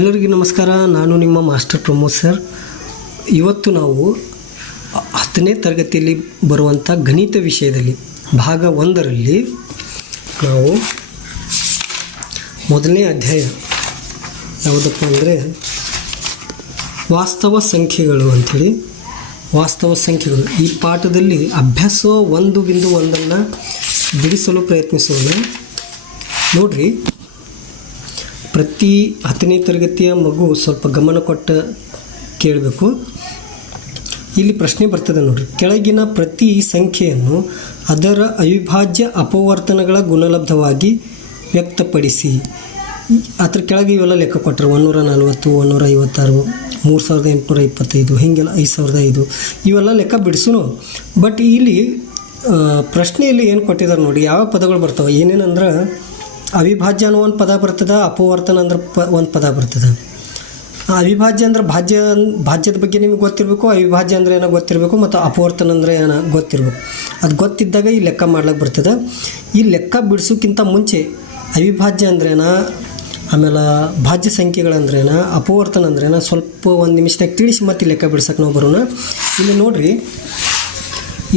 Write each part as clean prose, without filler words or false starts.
ಎಲ್ಲರಿಗೂ ನಮಸ್ಕಾರ. ನಾನು ನಿಮ್ಮ ಮಾಸ್ಟರ್ ಪ್ರಮೋದ್ ಸರ್. ಇವತ್ತು ನಾವು 10ನೇ ತರಗತಿಯಲ್ಲಿ ಬರುವಂಥ ಗಣಿತ ವಿಷಯದಲ್ಲಿ ಭಾಗ 1ರಲ್ಲಿ ನಾವು ಮೊದಲನೇ ಅಧ್ಯಾಯ ಯಾವುದಪ್ಪ ಅಂದರೆ ವಾಸ್ತವ ಸಂಖ್ಯೆಗಳು ಅಂಥೇಳಿ. ವಾಸ್ತವ ಸಂಖ್ಯೆಗಳು ಈ ಪಾಠದಲ್ಲಿ ಅಭ್ಯಾಸ 1.1 ಬಿಡಿಸಲು ಪ್ರಯತ್ನಿಸೋಣ. ನೋಡ್ರಿ, ಪ್ರತಿ 10ನೇ ತರಗತಿಯ ಮಗು ಸ್ವಲ್ಪ ಗಮನ ಕೊಟ್ಟು ಕೇಳಬೇಕು. ಇಲ್ಲಿ ಪ್ರಶ್ನೆ ಬರ್ತದೆ ನೋಡ್ರಿ. ಕೆಳಗಿನ ಪ್ರತಿ ಸಂಖ್ಯೆಯನ್ನು ಅದರ ಅವಿಭಾಜ್ಯ ಅಪವರ್ತನಗಳ ಗುಣಲಬ್ಧವಾಗಿ ವ್ಯಕ್ತಪಡಿಸಿ. ಅದ್ರ ಕೆಳಗೆ ಇವೆಲ್ಲ ಲೆಕ್ಕ ಕೊಟ್ಟರು. 140, 156, 3825, ಹೀಗೆಲ್ಲ 5005 ಇವೆಲ್ಲ ಲೆಕ್ಕ ಬಿಡಿಸುನು. ಬಟ್ ಇಲ್ಲಿ ಪ್ರಶ್ನೆಯಲ್ಲಿ ಏನು ಕೊಟ್ಟಿದ್ದಾರೆ ನೋಡಿ, ಯಾವ ಪದಗಳು ಬರ್ತವೆ ಏನೇನಂದ್ರೆ ಅವಿಭಾಜ್ಯ ಅನ್ನೋ ಒಂದು ಪದ ಬರ್ತದೆ, ಅಪವರ್ತನ ಅಂದ್ರೆ ಒಂದು ಪದ ಬರ್ತದೆ. ಅವಿಭಾಜ್ಯ ಅಂದ್ರೆ ಭಾಜ್ಯದ ಬಗ್ಗೆ ನಿಮಗೆ ಗೊತ್ತಿರಬೇಕು, ಅವಿಭಾಜ್ಯ ಅಂದರೆ ಏನೋ ಗೊತ್ತಿರಬೇಕು, ಮತ್ತು ಅಪವರ್ತನ ಅಂದರೆ ಏನೋ ಗೊತ್ತಿರಬೇಕು. ಅದು ಗೊತ್ತಿದ್ದಾಗ ಈ ಲೆಕ್ಕ ಮಾಡ್ಲಿಕ್ಕೆ ಬರ್ತದೆ. ಈ ಲೆಕ್ಕ ಬಿಡಿಸೋಕ್ಕಿಂತ ಮುಂಚೆ ಅವಿಭಾಜ್ಯ ಅಂದ್ರೇನ, ಆಮೇಲೆ ಭಾಜ್ಯ ಸಂಖ್ಯೆಗಳಂದ್ರೇನ, ಅಪವರ್ತನ ಅಂದ್ರೇನ ಸ್ವಲ್ಪ ಒಂದು ನಿಮಿಷದಾಗ ತಿಳಿಸಿ ಮತ್ತೆ ಲೆಕ್ಕ ಬಿಡ್ಸಕ್ಕೆ ನಾವು ಬರೋಣ. ಇಲ್ಲಿ ನೋಡಿರಿ,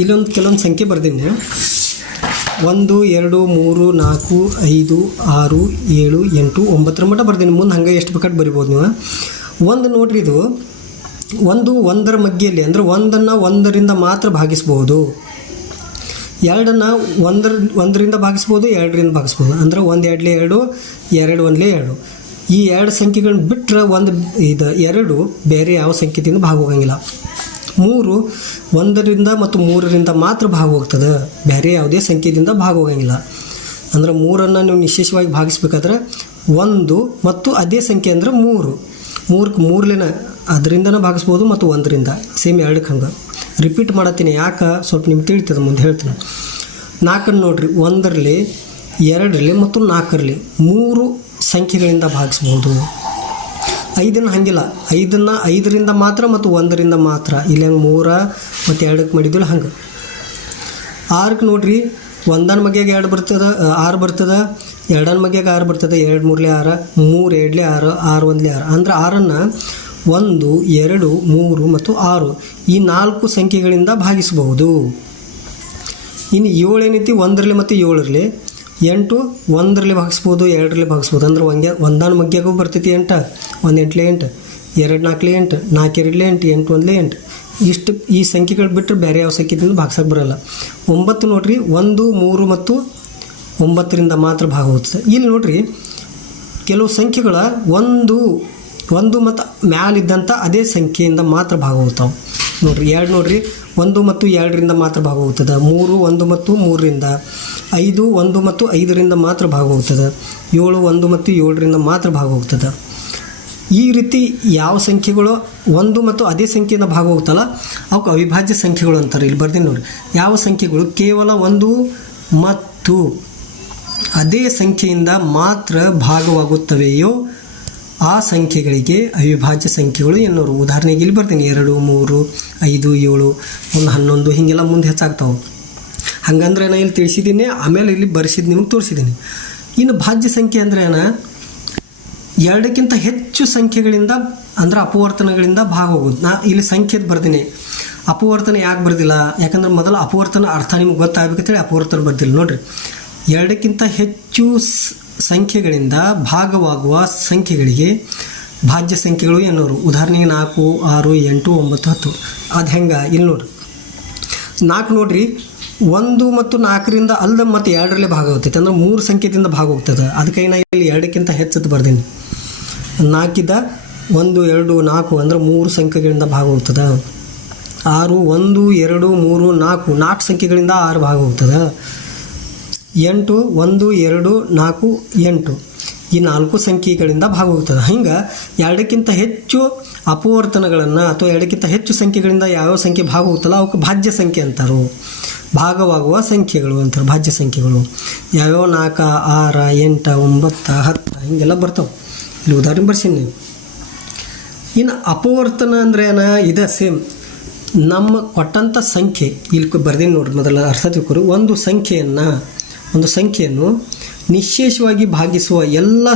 ಇಲ್ಲೊಂದು ಕೆಲವೊಂದು ಸಂಖ್ಯೆ ಬರ್ದೀನಿ. 1, 2, 3, 4, 5, 6, 7, 8, 9 ಮಟ್ಟ ಬರ್ದೀನಿ. ಮುಂದೆ ಹಂಗೆ ಎಷ್ಟು ಬೇಕಾದ್ರೆ ಬರಿಬೋದು ನೀವು. ಒಂದು ನೋಡ್ರಿ, ಇದು 1 ಮಧ್ಯೆಯಲ್ಲಿ ಅಂದರೆ 1 1ರಿಂದ ಮಾತ್ರ ಭಾಗಿಸ್ಬೋದು, 2 1ರಿಂದ ಭಾಗಿಸ್ಬೋದು, 2ರಿಂದ ಭಾಗಿಸ್ಬೋದು. ಅಂದರೆ 1 2 2, 2 1 2. ಈ 2 ಸಂಖ್ಯೆಗಳನ್ನ ಬಿಟ್ಟರೆ ಇದು 2 ಬೇರೆ ಯಾವ ಸಂಖ್ಯೆಯಿಂದ ಭಾಗ ಹೋಗಂಗಿಲ್ಲ. 3 1ರಿಂದ ಮತ್ತು 3ರಿಂದ ಮಾತ್ರ ಭಾಗ ಹೋಗ್ತದೆ, ಬೇರೆ ಯಾವುದೇ ಸಂಖ್ಯೆಯಿಂದ ಭಾಗ ಹೋಗಂಗಿಲ್ಲ. ಅಂದರೆ 3ಅನ್ನು ನೀವು ವಿಶೇಷವಾಗಿ ಭಾಗಿಸ್ಬೇಕಾದ್ರೆ 1 ಮತ್ತು ಅದೇ ಸಂಖ್ಯೆ ಅಂದರೆ 3ಕ್ಕೆ 3ಲಿನ ಅದರಿಂದನೇ ಭಾಗಿಸ್ಬೋದು ಮತ್ತು 1ರಿಂದ ಸೇಮ್ 2ಕ್ಕೆ ಹಂಗೆ ರಿಪೀಟ್ ಮಾಡತ್ತೀನಿ. ಯಾಕೆ ಸ್ವಲ್ಪ ನಿಮ್ಗೆ ತಿಳಿತದೆ, ಮುಂದೆ ಹೇಳ್ತೀನಿ. 4 ನೋಡ್ರಿ, 1ರಲ್ಲಿ 2ರಲ್ಲಿ ಮತ್ತು 4ರಲ್ಲಿ 3 ಸಂಖ್ಯೆಗಳಿಂದ ಭಾಗಿಸ್ಬೋದು. 5 ಹಂಗಿಲ್ಲ, 5ರಿಂದ ಮಾತ್ರ ಮತ್ತು 1ರಿಂದ ಮಾತ್ರ. ಇಲ್ಲಿ ಹಂಗೆ 3 ಮತ್ತು 2ಕ್ಕೆ ಮಾಡಿದ್ವಿಲ್ಲ ಹಂಗೆ. 6ಕ್ಕೆ ನೋಡ್ರಿ, 1ನ ಮಗ್ಯಾಗ 2 ಬರ್ತದೆ, 6 ಬರ್ತದೆ, 2ನ ಮಗ್ಯಾಗ 6 ಬರ್ತದೆ, 2 3 6, 3 2 6, 6 1 6. ಅಂದರೆ 6ಅನ್ನು 1 2 3 ಮತ್ತು 6 ಈ 4 ಸಂಖ್ಯೆಗಳಿಂದ ಭಾಗಿಸಬಹುದು. ಇನ್ನು 7 ಏನೈತಿ, 1ರಲ್ಲಿ ಮತ್ತು 7ರಲ್ಲಿ. 8 1ರಲ್ಲಿ ಭಾಗಿಸ್ಬೋದು, 2ರಲ್ಲಿ ಭಾಗಿಸ್ಬೋದು. ಅಂದ್ರೆ 1ನ ಮಗ್ಯಾಗೂ ಬರ್ತೈತಿ 8, 1 8 8, 2 4 8, 4 2 8, 8 1 8. ಇಷ್ಟು ಈ ಸಂಖ್ಯೆಗಳು ಬಿಟ್ಟರೆ ಬೇರೆ ಯಾವ ಸಂಖ್ಯೆದಿಂದ ಭಾಗಿಸೋಕೆ ಬರೋಲ್ಲ. 9 ನೋಡ್ರಿ, 1 3 ಮತ್ತು 9ರಿಂದ ಮಾತ್ರ ಭಾಗ ಹೋಗ್ತದೆ. ಇಲ್ಲಿ ನೋಡ್ರಿ, ಕೆಲವು ಸಂಖ್ಯೆಗಳ 1 ಮತ್ತು ಮ್ಯಾಲಿದ್ದಂಥ ಅದೇ ಸಂಖ್ಯೆಯಿಂದ ಮಾತ್ರ ಭಾಗ ಹೋಗ್ತಾವೆ. ನೋಡ್ರಿ, 2 ನೋಡ್ರಿ, 1 ಮತ್ತು 2ರಿಂದ ಮಾತ್ರ ಭಾಗ ಹೋಗ್ತದೆ. 3 1 ಮತ್ತು 3ರಿಂದ. 5 1 ಮತ್ತು 5ರಿಂದ ಮಾತ್ರ ಭಾಗ ಹೋಗ್ತದೆ. 7 1 ಮತ್ತು 7ರಿಂದ ಮಾತ್ರ ಭಾಗ ಹೋಗ್ತದೆ. ಈ ರೀತಿ ಯಾವ ಸಂಖ್ಯೆಗಳು 1 ಮತ್ತು ಅದೇ ಸಂಖ್ಯೆಯಿಂದ ಭಾಗ ಹೋಗ್ತಲ್ಲ ಅವಕ್ಕೆ ಅವಿಭಾಜ್ಯ ಸಂಖ್ಯೆಗಳು ಅಂತಾರೆ. ಇಲ್ಲಿ ಬರ್ತೀನಿ ನೋಡಿ, ಯಾವ ಸಂಖ್ಯೆಗಳು ಕೇವಲ 1 ಮತ್ತು ಅದೇ ಸಂಖ್ಯೆಯಿಂದ ಮಾತ್ರ ಭಾಗವಾಗುತ್ತವೆಯೋ ಆ ಸಂಖ್ಯೆಗಳಿಗೆ ಅವಿಭಾಜ್ಯ ಸಂಖ್ಯೆಗಳು ಎನ್ನುವರು. ಉದಾಹರಣೆಗೆ ಇಲ್ಲಿ ಬರ್ತೀನಿ, 2 3 5 7 1 11 ಹೀಗೆಲ್ಲ ಮುಂದೆ ಹೆಚ್ಚಾಗ್ತಾವೆ. ಹಂಗಂದ್ರೆ ನಾನು ಇಲ್ಲಿ ತಿಳಿಸಿದ್ದೀನಿ, ಆಮೇಲೆ ಇಲ್ಲಿ ಬರೆಸಿದ್ದು ನಿಮಗೆ ತೋರಿಸಿದ್ದೀನಿ. ಇನ್ನು ಭಾಜ್ಯ ಸಂಖ್ಯೆ ಅಂದರೆ ಏನ, 2ಕ್ಕಿಂತ ಹೆಚ್ಚು ಸಂಖ್ಯೆಗಳಿಂದ ಅಂದರೆ ಅಪವರ್ತನಗಳಿಂದ ಭಾಗ ಹೋಗೋದು. ನಾ ಇಲ್ಲಿ ಸಂಖ್ಯೆದು ಬರ್ತೀನಿ, ಅಪವರ್ತನ ಯಾಕೆ ಬರ್ದಿಲ್ಲ, ಯಾಕಂದ್ರೆ ಮೊದಲು ಅಪವರ್ತನ ಅರ್ಥ ನಿಮ್ಗೆ ಗೊತ್ತಾಗಬೇಕಂತೇಳಿ ಅಪವರ್ತನ ಬರ್ದಿಲ್ಲ. ನೋಡಿರಿ, 2ಕ್ಕಿಂತ ಹೆಚ್ಚು ಸಂಖ್ಯೆಗಳಿಂದ ಭಾಗವಾಗುವ ಸಂಖ್ಯೆಗಳಿಗೆ ಭಾಜ್ಯ ಸಂಖ್ಯೆಗಳು ಎನ್ನುವರು. ಉದಾಹರಣೆಗೆ 4 6 8 9 10. ಅದು ಹೆಂಗೆ ಇಲ್ಲಿ ನೋಡ್ರಿ, 4 ನೋಡ್ರಿ, 1 ಮತ್ತು 4ರಿಂದ ಅಲ್ಲ ಮತ್ತು 2ರಲ್ಲಿ ಭಾಗ ಹೋಗ್ತೈತೆ. ಅಂದರೆ 3 ಸಂಖ್ಯೆದಿಂದ ಭಾಗ ಹೋಗ್ತದೆ. ಅದಕ್ಕೆ ನಾನು ಇಲ್ಲಿ 2ಕ್ಕಿಂತ ಹೆಚ್ಚತ್ತು ಬರ್ದೀನಿ. 4 1 2 4 ಅಂದರೆ 3 ಸಂಖ್ಯೆಗಳಿಂದ ಭಾಗ ಹೋಗ್ತದೆ. 6 1 2 3 4 4 ಸಂಖ್ಯೆಗಳಿಂದ 6 ಭಾಗ ಹೋಗ್ತದೆ. 8 1 2 4 8 ಈ 4 ಸಂಖ್ಯೆಗಳಿಂದ ಭಾಗ ಹೋಗ್ತದೆ. ಹಿಂಗೆ 2ಕ್ಕಿಂತ ಹೆಚ್ಚು ಅಪವರ್ತನಗಳನ್ನು ಅಥವಾ 2ಕ್ಕಿಂತ ಹೆಚ್ಚು ಸಂಖ್ಯೆಗಳಿಂದ ಯಾವ್ಯಾವ ಸಂಖ್ಯೆ ಭಾಗ ಹೋಗ್ತಲ್ಲ ಅವಕ್ಕೆ ಭಾಜ್ಯ ಸಂಖ್ಯೆ ಅಂತಾರೆ. ಭಾಗವಾಗುವ ಸಂಖ್ಯೆಗಳು ಅಂತಾರೆ ಭಾಜ್ಯ ಸಂಖ್ಯೆಗಳು. ಯಾವ್ಯಾವ 4 6 8 9 10 ಹೀಗೆಲ್ಲ ಬರ್ತಾವೆ. ಇಲ್ಲಿ ಉದಾಹರಣೆ ಬರ್ಸೀನಿ. ಇನ್ನು ಅಪವರ್ತನ ಅಂದರೆ ಏನ, ಇದೆ ಸೇಮ್ ನಮ್ಮ ಕೊಟ್ಟಂಥ ಸಂಖ್ಯೆ ಇಲ್ಲಿ ಬರ್ದೀನಿ ನೋಡ್ರಿ. ಮೊದಲ ಅರ್ಥ ತಿಳ್ಕೊರಿ, ಒಂದು ಸಂಖ್ಯೆಯನ್ನು ನಿಶ್ಶೇಷವಾಗಿ ಭಾಗಿಸುವ ಎಲ್ಲ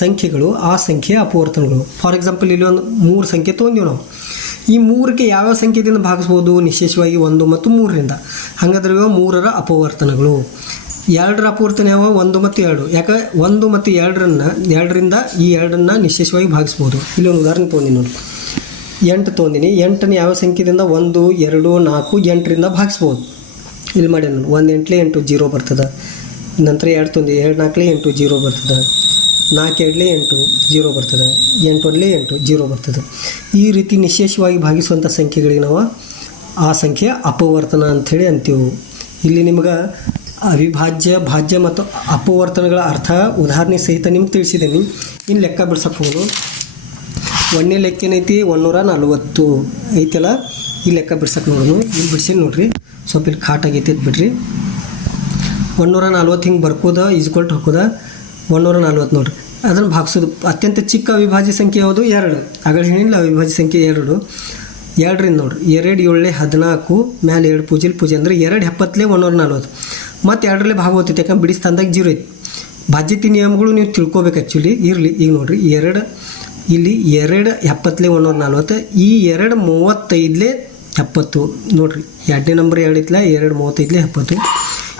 ಸಂಖ್ಯೆಗಳು ಆ ಸಂಖ್ಯೆಯ ಅಪವರ್ತನಗಳು. ಫಾರ್ ಎಕ್ಸಾಂಪಲ್ ಇಲ್ಲಿ ಒಂದು 3 ಸಂಖ್ಯೆ ತೊಗೊಂಡಿವಿ ನಾವು. ಈ 3ಕ್ಕೆ ಯಾವ್ಯಾವ ಸಂಖ್ಯೆದಿಂದ ಭಾಗಿಸ್ಬೋದು? ನಿಶೇಷವಾಗಿ 1 ಮತ್ತು 3ರಿಂದ. ಹಾಗಾದ್ರೆ ಇವಾಗ 3ರ ಅಪವರ್ತನಗಳು. 2ರ ಅಪವರ್ತನ ಯಾವ? 1 ಮತ್ತು 2. ಯಾಕೆ 1 ಮತ್ತು 2ರಿಂದ ಈ 2ನ್ನು ನಿಶೇಷವಾಗಿ ಭಾಗಿಸ್ಬೋದು. ಇಲ್ಲಿ ಒಂದು ಉದಾಹರಣೆ ತೊಗೊಂಡಿನಿ ನೋಡಿ. 8 ತೊಗೊಂಡಿನಿ. 8ನ ಯಾವ ಸಂಖ್ಯೆಯಿಂದ? 1 2 4 8ರಿಂದ ಭಾಗಿಸ್ಬೋದು. ಇಲ್ಲಿ ಮಾಡಿ ನೋಡಿ. 1 8 8 0 ಬರ್ತದೆ. ನಂತರ 2 ತೊಗೊಂಡು 2 4 8 0 ಬರ್ತದೆ. 4 2 8 0 ಬರ್ತದೆ. 8 1 8 0 ಬರ್ತದೆ. ಈ ರೀತಿ ನಿಶೇಷವಾಗಿ ಭಾಗಿಸುವಂಥ ಸಂಖ್ಯೆಗಳಿಗೆ ನಾವು ಆ ಸಂಖ್ಯೆ ಅಪವರ್ತನ ಅಂಥೇಳಿ ಅಂತೀವಿ. ಇಲ್ಲಿ ನಿಮ್ಗೆ ಅವಿಭಾಜ್ಯ, ಭಾಜ್ಯ ಮತ್ತು ಅಪವರ್ತನಗಳ ಅರ್ಥ ಉದಾಹರಣೆ ಸಹಿತ ನಿಮ್ಗೆ ತಿಳಿಸಿದ್ದೀನಿ. ಇನ್ನು ಲೆಕ್ಕ ಬಿಡ್ಸಕ್ಕೆ ಹೋಗೋದು. 1ನೇ ಲೆಕ್ಕ ಏನೈತಿ? 140 ಐತಲ್ಲ. ಈ ಲೆಕ್ಕ ಬಿಡ್ಸಕ್ಕೆ ನೋಡೋಣ. ಇಲ್ಲಿ ಬಿಡಿಸಿ ನೋಡ್ರಿ. ಸ್ವಲ್ಪ ಇಲ್ಲಿ ಖಾಟ್ ಆಗೈತಿ ಬಿಡ್ರಿ. 140 ಹಿಂಗೆ ಬರ್ಕೋದ ಈಜ್ಕೊಲ್ಟ್ ಹಾಕೋದ 140 ನೋಡ್ರಿ. ಅದನ್ನು ಭಾಗಿಸೋದು. ಅತ್ಯಂತ ಚಿಕ್ಕ ಅವಿಭಾಜ್ಯ ಸಂಖ್ಯೆ ಯಾವುದು? 2. ಆಗಲೇ ಹೇಳಿಲ್ಲ ಅವಿಭಾಜ್ಯ ಸಂಖ್ಯೆ 2. 2ರಿಂದ ನೋಡ್ರಿ. 2 7 14 ಮ್ಯಾಲೆ 2 ಪೂಜೆ ಅಂದರೆ 2 70 140. ಮತ್ತು 2ರಲ್ಲೇ ಭಾಗ ಹೋಗ್ತೈತೆ. ಯಾಕಂದ್ರೆ ಬಿಡಿ ಸ್ಥಾನದಾಗ 0 ಐತಿ. ಬಾಧ್ಯತೆ ನಿಯಮಗಳು ನೀವು ತಿಳ್ಕೊಬೇಕು ಆ್ಯಕ್ಚುಲಿ. ಇರಲಿ. ಈಗ ನೋಡ್ರಿ 2 ಇಲ್ಲಿ 2 70 140. ಈ 2 35 70 ನೋಡ್ರಿ. 2ನೇ ನಂಬರ್ 2 ಐತಿಲ್ಲ. 2 35 70.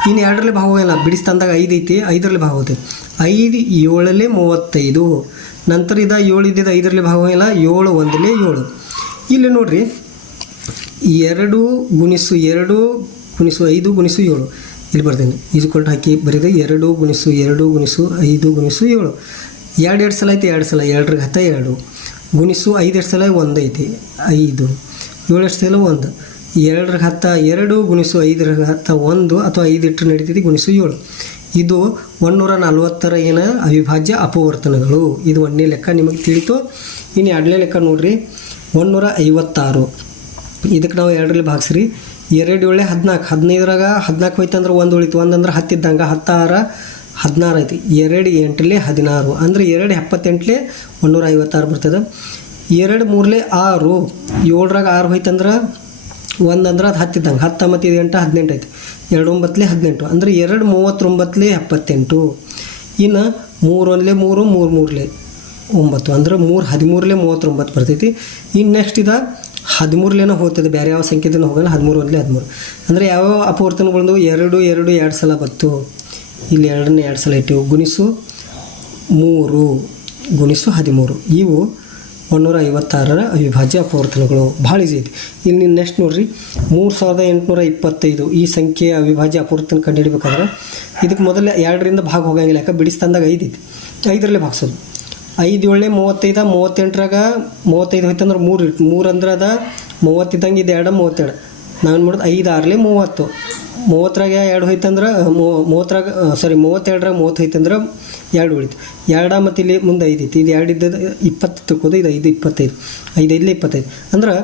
ಇನ್ನು 2ರಲ್ಲೇ ಭಾಗ ಹೋಗಲ್ಲ. ಬಿಡಿ ಸ್ಥಾನದಾಗ 5 ಐತಿ. 5ರಲ್ಲೇ ಭಾಗ ಹೋಗ್ತೈತೆ. 5 7 35. ನಂತರ 7 ಇದ್ದಿದ್ದು 5ರಲ್ಲೇ ಭಾಗ ಹೋಗಲ್ಲ. 7 1 7. ಇಲ್ಲಿ ನೋಡ್ರಿ 2 ಗುಣಿಸು 2 ಗುಣಿಸು 5 ಗುಣಿಸು 7. ಇಲ್ಲಿ ಬರ್ತೀನಿ. ಈಜ್ಕೊಲ್ಟ್ ಹಾಕಿ ಬರೀದೆ. 2 ಗುಣಿಸು 2 ಗುಣಿಸು 5 ಗುಣಿಸು 7. 2 2 ಸಲ ಐತಿ. 2 ಸಲ 2ರ ಘಾತ 2 ಗುಣಿಸು 5 2 ಸಲ 1 ಐತಿ 5. 7 ಎಷ್ಟು ಸಲ 1. 2ರ ಘಾತ 2 ಗುಣಿಸು 5ರ ಘಾತ 1 ಅಥವಾ 5 ಇಟ್ಟರೆ ನಡೀತೈತಿ ಗುಣಿಸು 7. ಇದು 140ರ ಏನು ಅವಿಭಾಜ್ಯ ಅಪವರ್ತನಗಳು. ಇದು 1ನೇ ಲೆಕ್ಕ ನಿಮಗೆ ತಿಳಿತು. ಇನ್ನು 2ನೇ ಲೆಕ್ಕ ನೋಡ್ರಿ. 156. ಇದಕ್ಕೆ ನಾವು 2ರಲ್ಲಿ ಭಾಗಿಸ್ರಿ. 2 7 14. 15ರಾಗ 14 ಹೋಯ್ತಂದ್ರೆ 1 ಉಳಿತು. 1 ಅಂದ್ರೆ 10 ಇದ್ದಂಗೆ 10 16 ಐತಿ. 2 8 16 ಅಂದರೆ 2 78 156 ಬರ್ತದೆ. 2 3 6. 7ರಾಗ 6 ಹೋಯ್ತಂದ್ರೆ 1 ಅಂದ್ರೆ ಅದು 10 ಇದ್ದಂಗೆ 10 ಮತ್ತು 8 18 ಐತಿ. 2 9 18 ಅಂದರೆ 2 39 78. ಇನ್ನು 3 1 3 3 3 9 ಅಂದರೆ 3 13 39 ಬರ್ತೈತಿ. ಇನ್ನು ನೆಕ್ಸ್ಟ್ 13ಲೇನೋ ಹೋಗ್ತದೆ. ಬೇರೆ ಯಾವ ಸಂಖ್ಯೆದಿಂದ ಹೋಗಲ್ಲ. 13 1 13 ಅಂದರೆ ಯಾವ ಅಪವರ್ತನಗಳು? 2 2 2 ಸಲ ಬತ್ತು. ಇಲ್ಲಿ 2ನೇ 2 ಸಲ ಇಟ್ಟಿವು. ಗುಣಿಸು 3 ಗುಣಿಸು 13. ಇವು 156ರ ಅವಿಭಾಜ್ಯ ಅಪವರ್ತನಗಳು. ಭಾಳ ಈಸಿ ಐತಿ. ಇಲ್ಲಿ ನೆಕ್ಸ್ಟ್ ನೋಡ್ರಿ. 3825. ಈ ಸಂಖ್ಯೆಯ ಅವಿಭಾಜ್ಯ ಅಪವರ್ತನ ಕಂಡುಹಿಡಿಬೇಕಾದ್ರೆ ಇದಕ್ಕೆ ಮೊದಲು 2ರಿಂದ ಭಾಗ ಹೋಗಂಗಿಲ್ಲ. ಯಾಕೆ ಬಿಡಿ ಸ್ಥಾನದಾಗ 5 ಐತಿ. 5ರಲ್ಲೇ ಭಾಗಿಸೋದು. 5 7 35. 38ರಾಗ 35 ಹೋಯ್ತಂದ್ರೆ 3 ಇರ್ತು. 3 ಅಂದ್ರೆ ಅದ 30 ಇದ್ದಂಗೆ. ಇದು 2 32. ನಾವೇನು ಮಾಡೋದು? 5 6 30. 30ರಾಗ 2 ಹೋಯ್ತಂದ್ರೆ 32ರಾಗ 30 ಹೋಯ್ತಂದ್ರೆ 2 ಉಳಿತು. 2 ಮತ್ತು ಇಲ್ಲಿ ಮುಂದೆ 5 ಐತಿ. ಇದು 2 ಇದ್ದದ್ದು 20 ತಿಳ್ಕೋದು. ಇದು 5 25. 5 5 25 ಅಂದ್ರೆ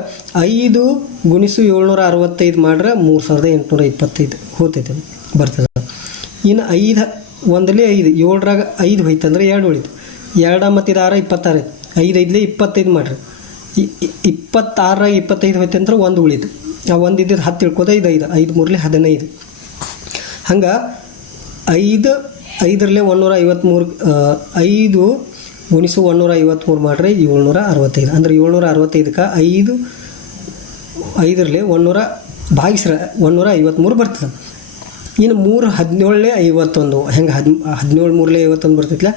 5 ಗುಣಿಸು 765 ಮಾಡ್ರೆ 3825 ಹೋಗ್ತೈತೆ ಬರ್ತದೆ. ಇನ್ನು 5 1 5. 7ರಾಗ 5 ಹೋಯ್ತಂದ್ರೆ 2 ಉಳಿತು. 2 ಮತ್ತು ಇದು 6 26 ಐತಿ. 5 5 25 ಮಾಡ್ರಿ. 26ರಾಗ 25 ಹೋಯ್ತಂದ್ರೆ 1 ಉಳಿತು. ಆ 1 ಇದ್ದಿದ್ದು 10 ತಿಳ್ಕೋದ. ಇದು 5 5 3 15. ಹಂಗೆ 5 5ರಲ್ಲೇ 153. 5 ಗುಣಿಸು 153 ಮಾಡ್ರೆ 765 ಅಂದರೆ 765ಕ್ಕೆ 5ರಲ್ಲೇ 100 ಭಾಗಿಸ್ರೆ 153 ಬರ್ತದೆ. ಇನ್ನು 3 17 51. ಹೆಂಗೆ 17 3 51 ಬರ್ತೈತಿಲ್ಲ.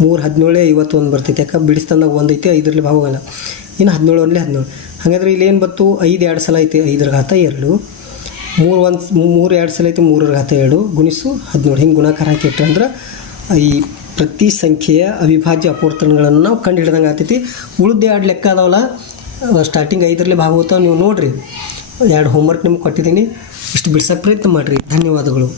3 17 51 ಬರ್ತೈತಿ. ಯಾಕೆ ಬಿಡಿಸ್ತಂದಾಗ 1 ಐತಿ. 5ರಲ್ಲೇ ಭಾಗ ಹೋಗಲ್ಲ. ಇನ್ನು 17 1 17. ಹಾಗಾದ್ರೆ ಇಲ್ಲಿ ಏನು ಬತ್ತು? 5 2 ಸಲ ಐತಿ. 5ರ ಘಾತ 2. 3 2 ಸಲ ಐತಿ. 3ರ ಘಾತ 2 ಗುಣಿಸು 17. ಹಿಂಗೆ ಗುಣಾಕಾರ ಹಾಕಿಟ್ರೆ ಅಂದ್ರೆ ಈ ಪ್ರತಿ ಸಂಖ್ಯೆಯ ಅವಿಭಾಜ್ಯ ಅಪವರ್ತನಗಳನ್ನು ನಾವು ಕಂಡು ಹಿಡ್ದಂಗೆ ಆಗ್ತೈತಿ. ಉಳಿದ 2 ಲೆಕ್ಕ ಅದಾವಲ್ಲ, ಸ್ಟಾರ್ಟಿಂಗ್ 5ರಲ್ಲೇ ಭಾಗ ಹೋಗ್ತಾವೆ. ನೀವು ನೋಡಿರಿ. 2 ಹೋಮ್ವರ್ಕ್ ನಿಮ್ಗೆ ಕೊಟ್ಟಿದ್ದೀನಿ. ಇಷ್ಟು ಬಿಡ್ಸೋಕ್ಕೆ ಪ್ರಯತ್ನ ಮಾಡಿರಿ. ಧನ್ಯವಾದಗಳು.